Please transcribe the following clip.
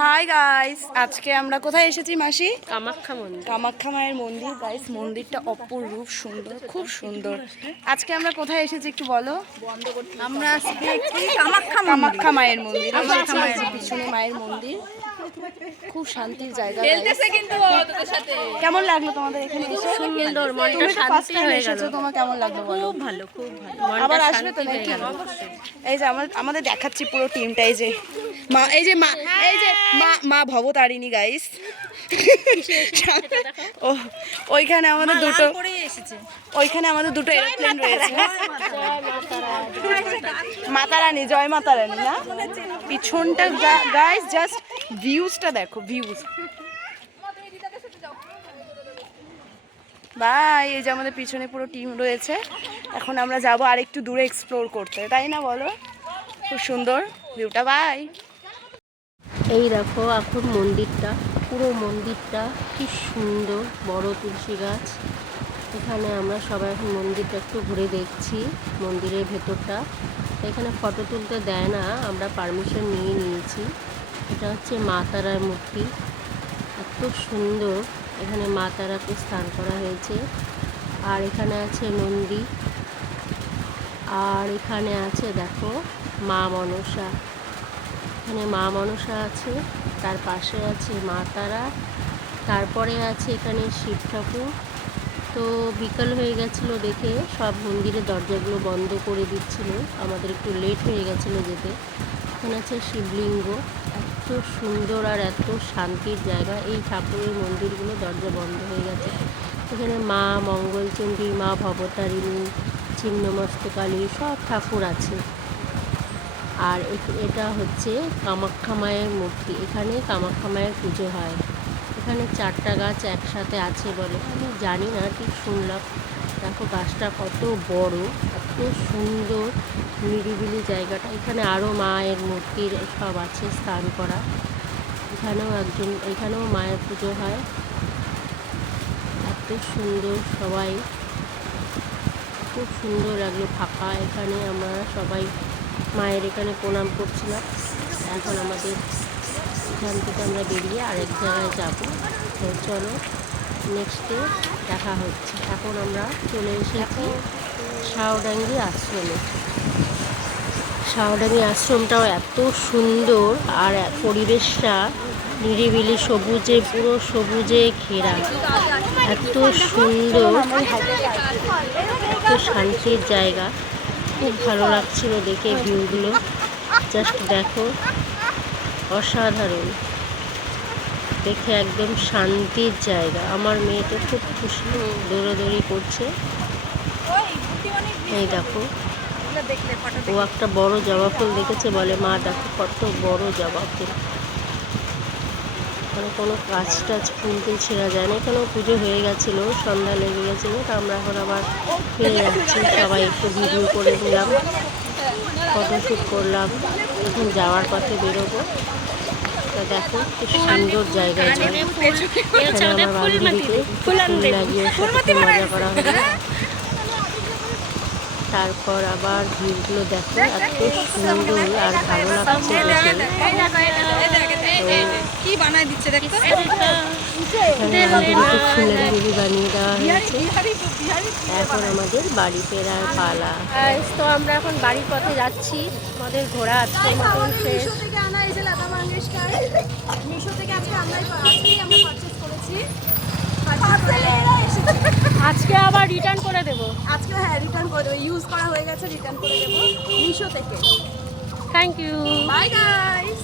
Hi guys, আজকে আমরা কোথায় এসেছি মাসি? কামাখ্যা মন্দির। কামাখ্যা মায়ের মন্দির গাইস। মন্দিরটা অপরূপ সুন্দর, খুব সুন্দর। আজকে আমরা কোথায় এসেছি একটু বলো? আমরা আজকে কামাখ্যা মায়ের মন্দির। পিছনে মায়ের মন্দির, খুব শান্তির জায়গা। কেমন লাগলো তোমাদের এখানে এসে? সুন্দর, মনটা শান্তি হয়ে গেল। তোমার কেমন লাগলো বলো? খুব ভালো, খুব ভালো। আবার আসবে তো নাকি? এই যে আমাদের দেখাচ্ছি পুরো টিমটা। এই যে মা, এই যে মা, এই যে মা ভবতারিণী গাইস। ও ওইখানে আমাদের দুটো এরোপ্লেন রয়েছে। মাতারানী, জয় মাতারানী না? পিছনটা গাইস জাস্ট ভিউজটা দেখো, ভিউজ। বাই, এই যে আমাদের পিছনে পুরো টিম রয়েছে। এখন আমরা যাব আর একটু দূরে এক্সপ্লোর করতে, তাই না বলো? খুব সুন্দর ভিউটা। বাই। এই দেখো এখন মন্দিরটা, পুরো মন্দিরটা কি সুন্দর, বড় তুলসী গাছ। এখানে আমরা সবাই এখন মন্দিরটা একটু ঘুরে দেখছি, মন্দিরের ভেতরটা। এখানে ফটো তুলতে দেয় না, আমরা পারমিশন নিয়ে নিয়েছি। এটা হচ্ছে মা তারার মূর্তি, এত সুন্দর। এখানে মা তারাকে স্নান করা হয়েছে। আর এখানে আছে নন্দী, আর এখানে আছে দেখো মা মনসা। এখানে মা মনসা আছে, তার পাশে আছে মা তারা, তারপরে আছে এখানে শিব ঠাকুর। তো বিকাল হয়ে গেছিলো দেখে সব মন্দিরের দরজাগুলো বন্ধ করে দিচ্ছিল, আমাদের একটু লেট হয়ে গেছিলো যেতে। এখানে আছে শিবলিঙ্গ, এত সুন্দর আর এত শান্তির জায়গা। এই ঠাকুরের মন্দিরগুলো দরজা বন্ধ হয়ে গেছে। এখানে মা মঙ্গলচণ্ডী, মা ভবতারিণী, ছিন্নমস্তকালী সব ঠাকুর আছে। আর এটা হচ্ছে কামাখ্যা মায়ের মূর্তি। এখানে কামাখ্যা মায়ের পুজো হয়। এখানে 4টা গাছ একসাথে আছে বলে, আমি জানি না, ঠিক শুনলাম। দেখো গাছটা কত বড়, এত সুন্দর নিরিবিলি জায়গাটা। এখানে আরও মায়ের মূর্তির সব আছে স্নান করা। এখানেও মায়ের পুজো হয়। এত সুন্দর, সবাই খুব সুন্দর লাগলো, ফাঁকা। এখানে আমরা সবাই মায়ের এখানে প্রণাম করছিলাম। এখন আমাদের এখান থেকে আমরা বেরিয়ে আরেক জায়গায় যাব। তো চলো নেক্সটে দেখা হচ্ছে। এখন আমরা চলে এসেছি শাওডাঙ্গি আশ্রমে। শাওডাঙ্গি আশ্রমটাও এত সুন্দর, আর পরিবেশটা নিরিবিলি, সবুজে, পুরো সবুজে ঘেরা, এত সুন্দর, এত শান্তির জায়গা। খুব ভালো লাগছিল দেখে ভিউগুলো, জাস্ট দেখো, অসাধারণ দেখে, একদম শান্তির জায়গা। আমার মেয়ে তো খুব খুশি, দৌড়াদৌড়ি করছে। এই দেখো, ও একটা বড় জবা ফুল দেখেছে, বলে মা দেখো কত বড় জবা ফুল। মানে কোনো কাজ টাজ ফুল টুল ছেঁড়া যায় না। এখানেও পুজো হয়ে গেছিলো, সন্ধ্যা লেগে গেছিলো। তো আমরা এখন আবার ফিরে যাচ্ছি, সবাই একটু ভিডিও করে নিলাম, ফটোশ্যুট করলাম। এখন যাওয়ার পথে বেরোবো। তো দেখো খুব সুন্দর জায়গা। এখানে আমার বান্ধবীকে ফুল লাগিয়ে সাথে মজা করা হলো। তারপর আবার ভিউগুলো দেখো, এত সুন্দর আর ভালো লাগছে দেখে। কি বানায় দিচ্ছে দেখো, আমাদের একটু ফুলের দেবী বানিয়ে দেওয়া হয়েছে। এখন আমাদের বাড়ি ফেরার পালা। তো আমরা এখন বাড়ির পথে যাচ্ছি। আমাদের ঘোরা আজকের মতন শেষ। আজকে আবার রিটার্ন করে দেবো। আজকে হ্যাঁ রিটার্ন করে দেবো, ইউজ করা হয়ে গেছে, রিটার্ন করে দেবো মিশো থেকে। Thank you, bye guys.